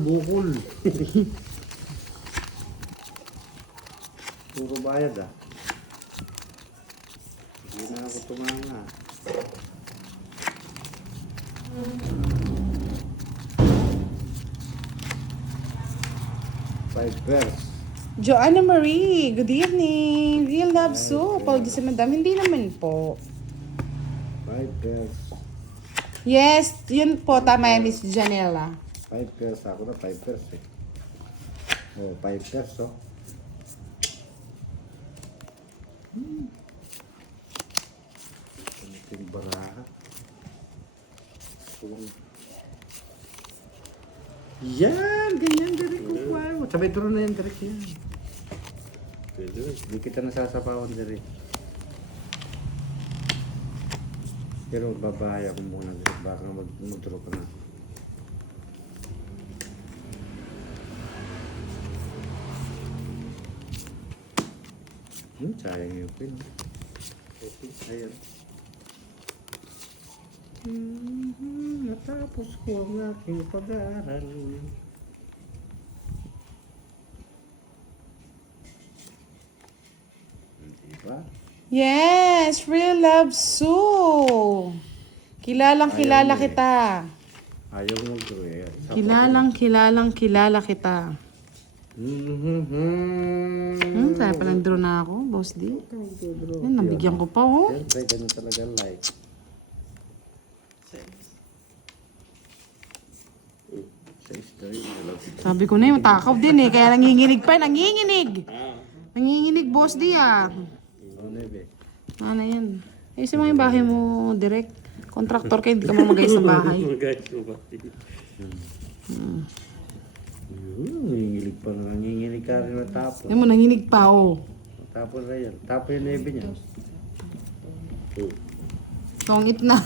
Bukol. Puro bayad ah. Hindi na ako tumanga. Five pairs. Joanna Marie, good evening. Real Love Soup. Apologies sa madam. Hindi naman po. Five pairs. Yes, yun po. Tama yan, Miss Janela. Five pairs. Ako na five pairs eh. Oh, five pairs oh. Kunting baraha. Yan! Ganyan, direk ko pa. Sabay turo na yan, direk yan. Hindi kita nasasapawan, direk. Pero babaya ko muna, direk. Baka mag-draw ka na. Sayang yung pin. Okay, ayan. Natapos ko ang aking pag-aaral. Diba? Yes, Real Love Soup. Kilalang kilala kita. Ayaw mo mag-draw eh. Kilalang kilala kita. Tayo palang draw na ako, Boss D. Yan, nabigyan ko pa, oh. Siyempre, ganun talaga like. Sabi ko na yung takaw din eh, kaya nanginginig pa, nanginginig. Nanginginig, Boss D, ah. Ano yan? Ayusin mo yung bahay mo, direct. Contractor kayo, hindi ka mamagay sa bahay. Nanginginig pa na, nanginginig ka rin natapos. Yan mo, nanginig pa, oh. Tapos na yan, tapos yung nebe niya. Tongit na.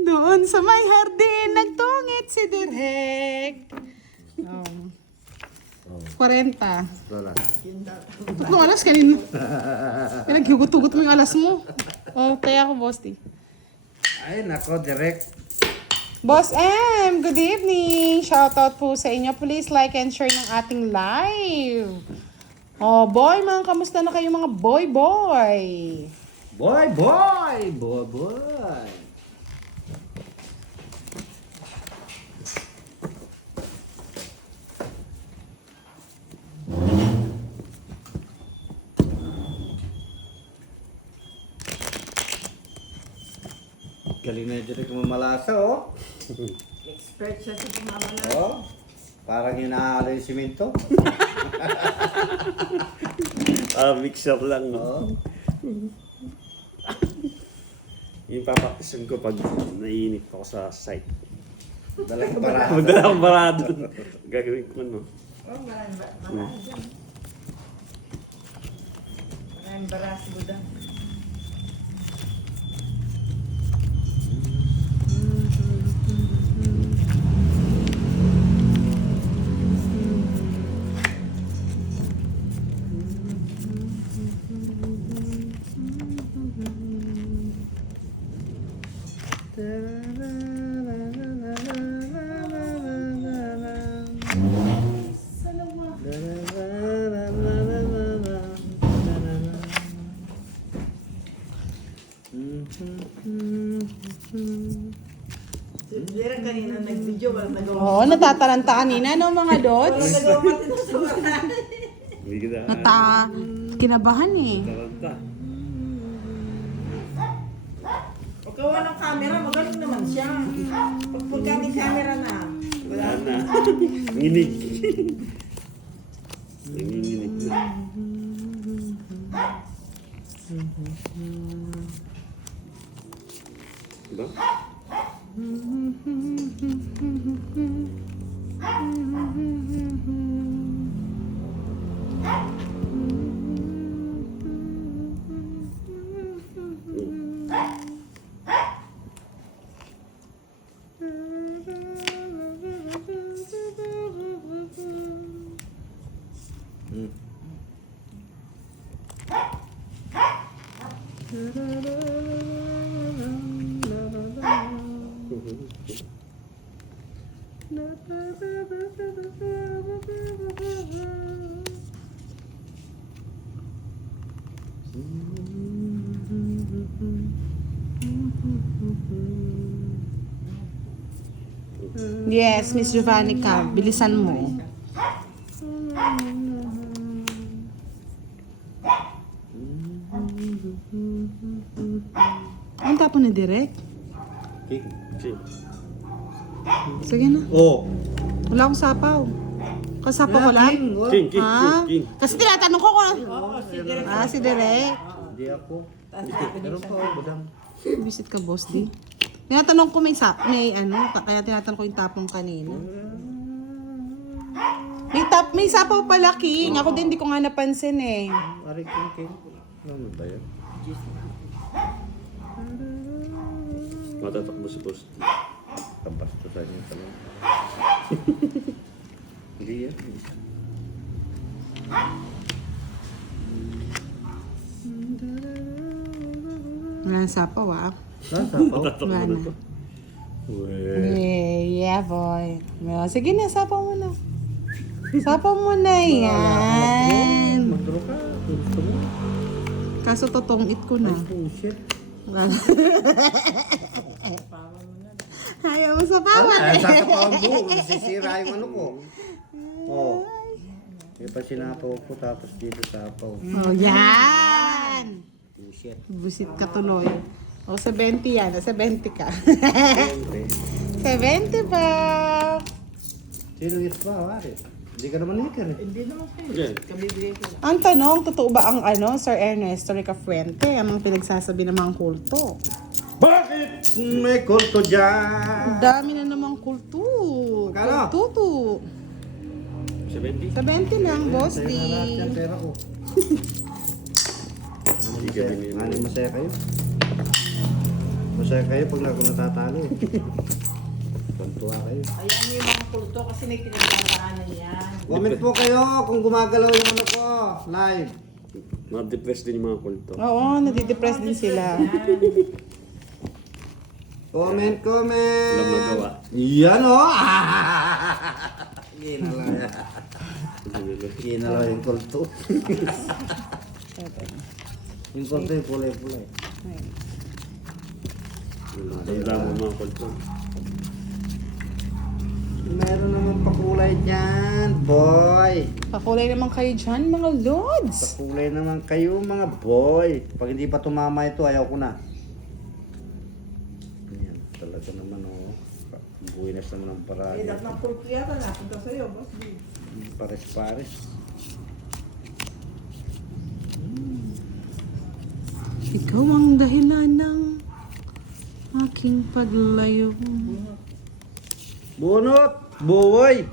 Doon sa may hardin, nagtungit si Direk. Oh. 40. Lola. Tatlong alas kanina. Pinaghugot-hugot mo yung alas mo. Oh, kaya ako, Boss D. Ay, nako, direct. Boss M, good evening. Shoutout po sa inyo. Please like and share ng ating live. Oh, boy, mga kamusta na kayo mga boy? Boy, boy! Boy, boy! Galing na dito kung mamalasa, oh. Expert siya sa pumamala. Oh, parang inaalo yung simento. Mixer lang, no? Oh. Yung papaktisan ko pag naiinip ako sa site. Dalang parado. Magdala akong barado. Gagawin ko, no? Oh, maraming dyan. Maraming baras budang. Dirang kanina nag-video, walang nagawa. Oo, natataranta kanina, no, mga dots? Walang nagawa pati ng sumaran. Hindi kita. Kinabahan eh. Taranta. Pagkawa ng camera, magaling naman siya. Pagpagka may camera na, Wala na. Nginig. Nanginginig na. Diba? Yes, Miss Giovannica, bilisan mo. Ang tapon ni Direk? King. King. Sige na. Oh. Wala akong sapaw. Kasapaw ko lang? King, king, Ha? king, king. Kasi tinatanong ko kung... Oo, si Direk. Si Direk. Hindi ako. Tapos sabi niya Meron siya. pa ako, budang. Visit ka, boss, di. Tinatanong ko may ano, kaya tinatanong ko yung tapong kanina. May sapaw pala, King. Ako din, di ko nga napansin eh. Ari King. Ano ba yun? Matatakbo si Boss. Kabastusan niya talaga. Hindi yan. Wala sapaw, ah. Nasa pa? Matatakbo Wala na na. to. Weh. Yeah, boy. Sige na, sapaw mo na. Sapaw mo na yan. Magdro ka. Gusto mo? Kaso totongit ko na. Oh shit. Ayaw mo sa pawan Ay, eh. sasapawan mo. Sisira yung ano ko. Oh. Yung pa sinapaw ko tapos dito sapaw. Oh, yan. Oh shit. Busit ka tuloy. O, 70 yan. 70 ka. Siyempre. 70 ba? Sino gets ba? Wari. Hindi ka naman liker eh. Hindi naman sa'yo. Yan. Kabibigay ko lang. Ang tanong, totoo ba ang Sir Ernesto Ricafuente? Ang mga pinagsasabi ng mga kulto? Bakit may kulto dyan? Ang dami na namang kulto. Magkano? Kultuto. 70? 70 lang, boss. Sa'yo na lahat yan pera ko. Hindi ka din Ano masaya kayo? Masaya kayo pag ako natatalo eh. Pantuwa kayo. Ayan yung mga kulto kasi may pinagdadaanan yan. Comment po kayo kung gumagalaw yung ano ko. Live. Ma-depress din yung mga kulto. Oo, nadidepress din sila. Comment. Walang magawa. Yan o. Ginalaw yung kulto. Yung kulto yung pulay-pulay. Tanda mo mga kulto. Meron naman pakulay dyan, boy. Pakulay naman kayo dyan, mga lods. Pakulay naman kayo, mga boy. Pag hindi pa tumama ito, ayaw ko na. Ayan, talaga naman oh. Buwinas naman ang Eh, paragi. dapat ng kulto yata napunta sa'yo, boss. Pares-pares. Ikaw ang dahilan ng aking paglayo. Bunot! Boy!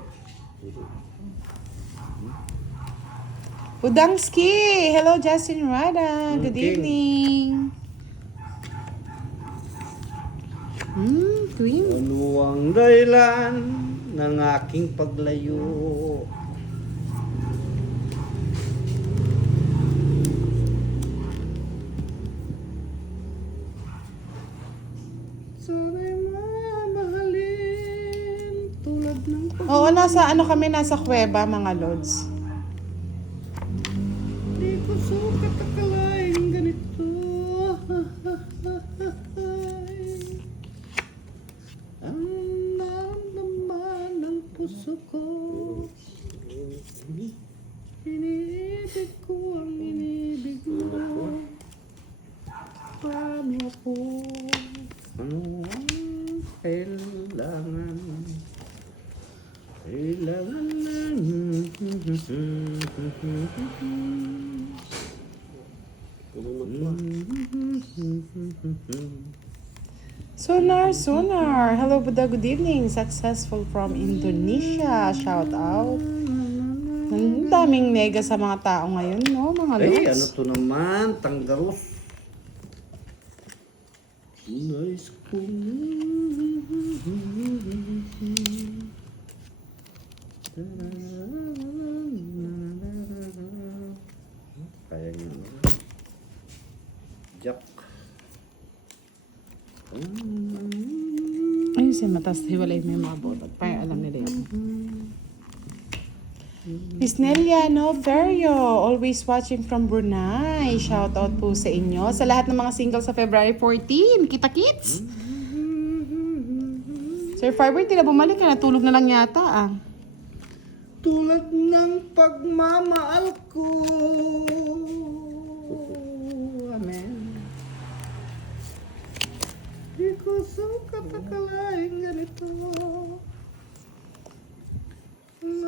Udangski! Hello, Justin Rada. Good Okay. evening. Queen. Ano ang dahilan ng aking paglayo? Sana'y mamahalin tulad ng Oo, nasa nasa kuweba, mga lods. Di ko sukat akalaing ganito. Ang naman ng puso ko. Iniibig ko ang inibig mo. Paano ako? Ano ang kailangan? Kailangan lang. Sonar. Hello, Buddha. Good evening. Successful from Indonesia. Shout out. Ang daming nega sa mga tao ngayon, no? Mga Ay, lods. ano to naman? Tanggaros. Nice ko. Kaya nyo. Jack. Ayun siya, matas hiwalay mo yung mga botot. Parang alam nila yun. Miss Nelia Noverio, always watching from Brunei. Shout out po sa inyo. Sa lahat ng mga single sa February 14. Kita-kits! Sir Fiber, tila bumalik ka. Natulog na lang yata ah. Tulad ng pagmamahal ko. Amen. Di ko sukat akalain ganito.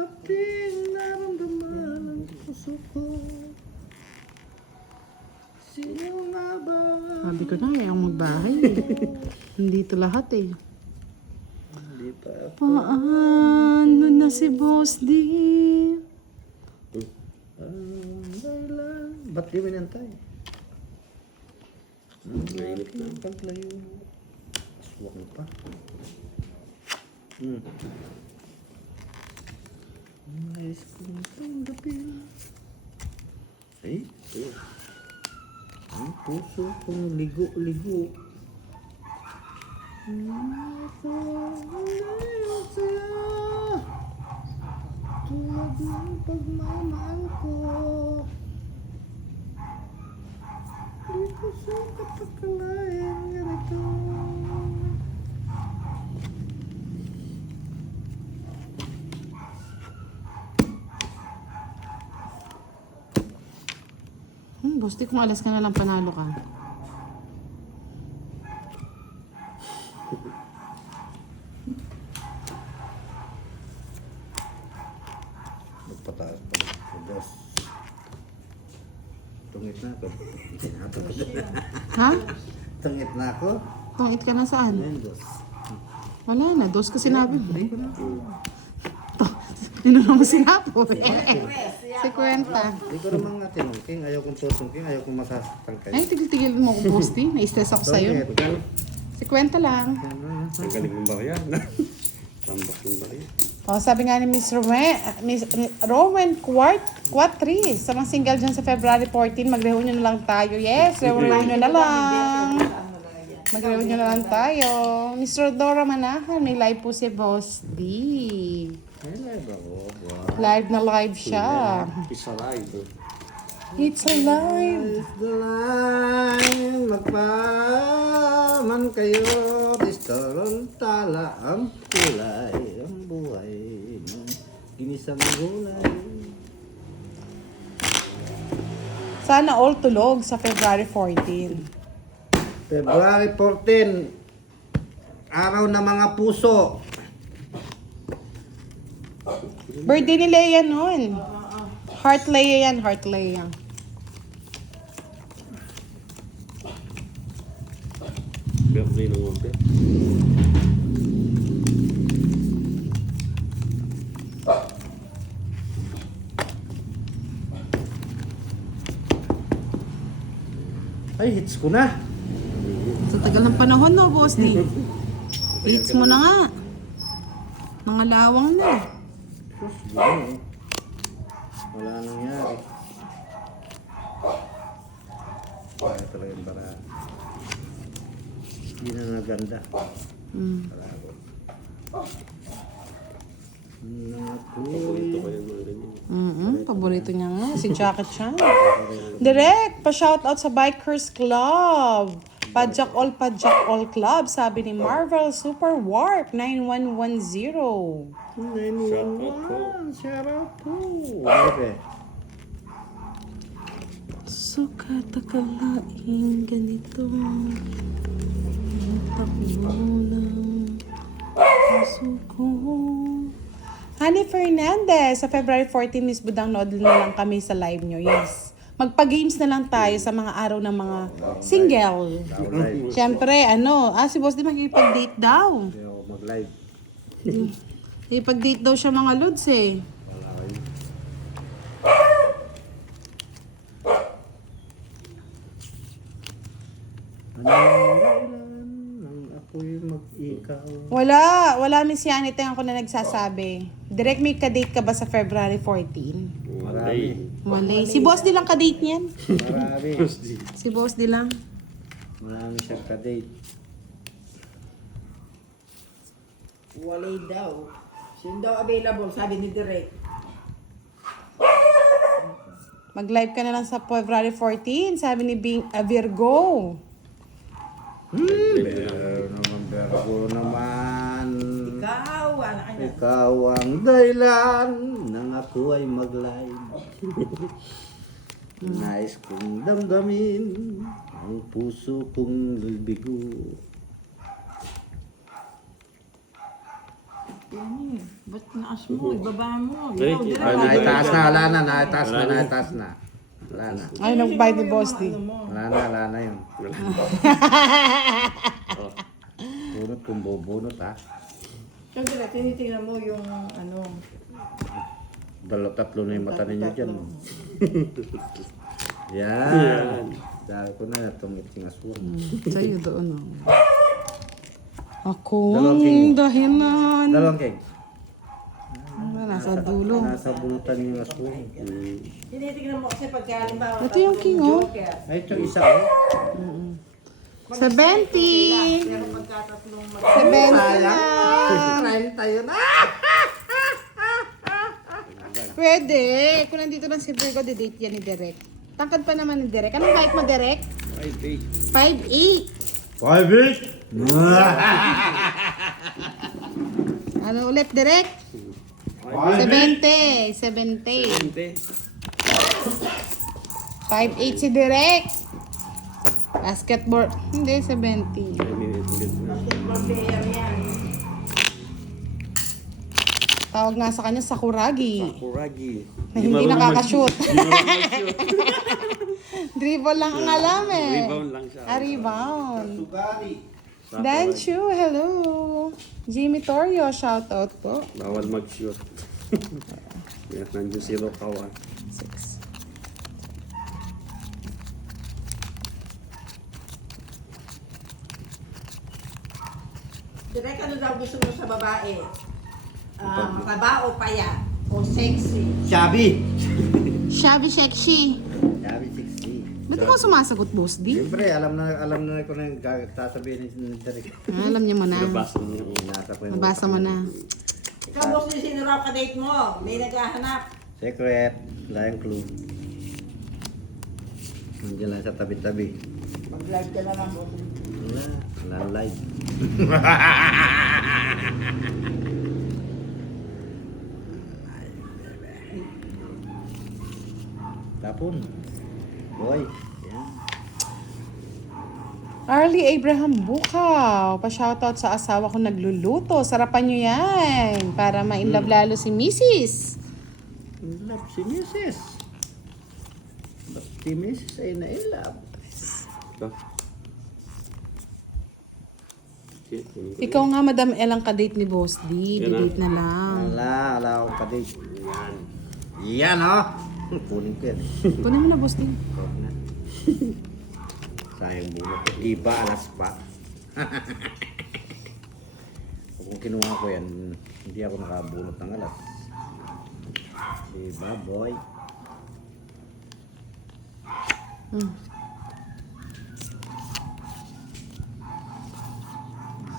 Ating naramdaman ang puso ko. Sino nga ba? Sabi ko na, ayaw magbahay. Nandito lahat eh. Hindi pa ako. Paano na si Boss D? Dahil ba't di minantay? Mainit na. Paglayo. Aswak mo pa. Nais kong tanggapin. Ay, ang puso kong ligo-ligo. Ito ang saya. Tulad ng pagmamahal ko. Di ko sukat akalain ganito. Boss D, kung alas ka na lang panalo ka. Magpataas pa sa boss. Tungit na ako. Ha? Tungit na ako. Tungit ka na saan? Ayan, boss. Wala na, dos ka sinabi mo. Ano naman sinabi mo? Si Kwenta. Hindi ko naman nga tinungking. Ayaw kong tutungking. Ayaw kong masasaktan kayo. Ay, tigil-tigil mo ako, Boss D. Na-stress ako sa'yo. Tungit. Si Kwenta lang. Ang galing ng barya. Tambak ng barya. O, sabi nga ni Miss Rowan Quatri, sa mga single dyan sa February 14, mag-reunion na lang tayo. Yes, reunion na lang. Mag-reunion na lang tayo. Miss Rodora Manahan, may live po si Boss D. Ay, live ako. Wow. Live na live siya. Isa live. It's alive. It's the line. Magpaman kayo. Tala ang kulay. Ang buhay. Ginisang gulay. Sana all tulog sa February 14. February 14. Araw ng mga puso. Birthday ni Leia nun. Heart Leia yan, Heart Leia. Birthday ng water. Ay, hits ko na. Sa tagal ng panahon, no, Boss D? Hits mo na nga. Nangalawang na. Sus, yun eh. Wala nangyari. Kaya talaga yung para. Hindi na naganda. Para ako. Paborito ko yung mga ganyan. Paborito niya nga, si Jackie Chan. Direct, pa-shoutout sa Bikers Club. Padjak All Club, sabi ni Marvel Super Warp 9110. Shout out po. Okay. Sukat akalaing ganito. Ang takbo ng puso ko. Honey Fernandez, sa February 14, Miss Budang, nood na lang kami sa live nyo. Yes. Magpa-games na lang tayo sa mga araw ng mga single. Live. Siyempre, si Boss di makikipag-date daw. Hindi ako mag-live. Ipag-date daw siya mga lods eh. Wala kayo. Ano yung dahilan nang ako'y mag-ikaw? Wala Miss Yanit ako na nagsasabi. Direct may ka-date ka ba sa February 14? Marami. Malay. Si Boss di lang ka-date niyan. Marami. Si Boss di lang. Marami siyang ka-date. Walay daw. Sino daw available, sabi ni Direk. Mag-live ka na lang sa February 14, sabi ni Virgo. Pero naman. Ikaw, anak ka na. Ikaw ang dahilan nang ako ay mag-live. Nais kong damdamin ang puso kong bigo. Yan eh. Ba't naas mo? Ibaba mo. Ay, Ikaw, ay, Naitaas na, wala na, naitaas na. Wala na. Ay, nag-buy ni Boss D. Wala na yun. Bunot kung bubunot ha. Siyempre, tinitingnan mo yung ano. Tatlo na yung mata ninyo dyan. Yan. Dahil ko na tumiting aswang. Sa'yo doon, oh. Dalawang Akong king. dahilan. Dalawang keg. Nasa dulo. Nasa bunutan yung aswang. Tinitingnan mo kasi pagka halimbawa. Ito yung king, oh. Joker. Ay, ito isa oh. 70. Pero pagkatatlong 70 na. Tayo na. Pwede. Kung nandito lang si Virgo, didate yan ni Derek. Tangkad pa naman ni Derek. Anong height mo, Derek? 5'8". 5'8". 5'8". Ano ulit, Derek? 70. 70. 5'8 si Derek. Basketball. Hindi, 70. basketball player yan. Tawag nga sa kanya, Sakuragi. Kuragi. Na hindi nakakashoot. Dribble lang ang alam eh. Rebound lang siya. Rebound. Sugari. Danchu, hello. Jimmy Torio, shoutout po. Bawal mag-shoot. Yan, nandiyo si Rokawa. 6. Direk, ano daw gusto mo sa babae? Mataba o payat? O sexy? Shabby. Shabby sexy. Shabby 60. Ba't mo sumasagot, Boss D? Siyempre, alam na ko na yung sasabihin ni Derek. Alam niya mo na. Nabasa niyo. Nasa ko yung Nabasa mo na. Ikaw, boss, din sino raw ka-date mo? May naghahanap. Secret. Wala yung clue. Nandiyan lang sa tabi-tabi. Mag-live ka na lang, boss. Wala live. Tapon. Boy. Yan. Arlie Abraham Bukaw, pa-shoutout sa asawa ko nagluluto. Sarapan nyo yan para ma-inlove lalo si Mrs. Love si Mrs. Ba't si Mrs. ay na-inlove? Ito. Shit, Ikaw nga, Madam Elang ka-date ni Boss D. Di-date na lang. Wala akong kadate. Yan. Yan oh. Kunin ko yan. Kunin mo na, Boss D. Huwag na. Sayang bunot. Iba, alas pa. Kung kinuha ko yan, hindi ako nakabunot ng alas. Diba, boy? Hmm.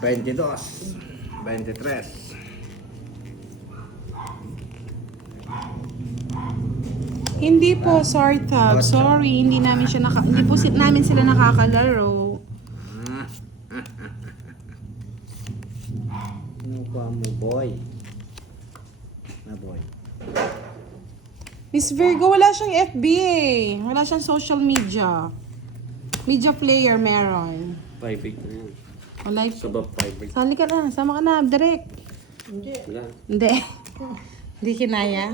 22. 23. Hindi po, Sartab. Sorry, hindi namin siya hindi po namin sila nakakalaro. Kinuha mo, boy. Na, boy. Miss Virgo, wala siyang FB eh. Wala siyang social media. Media player meron. 5'8 na yan. Wala. Sabab 5'8. Sali ka na. Sama ka na, direct. Hindi. Wala. Hindi. Hindi kinaya.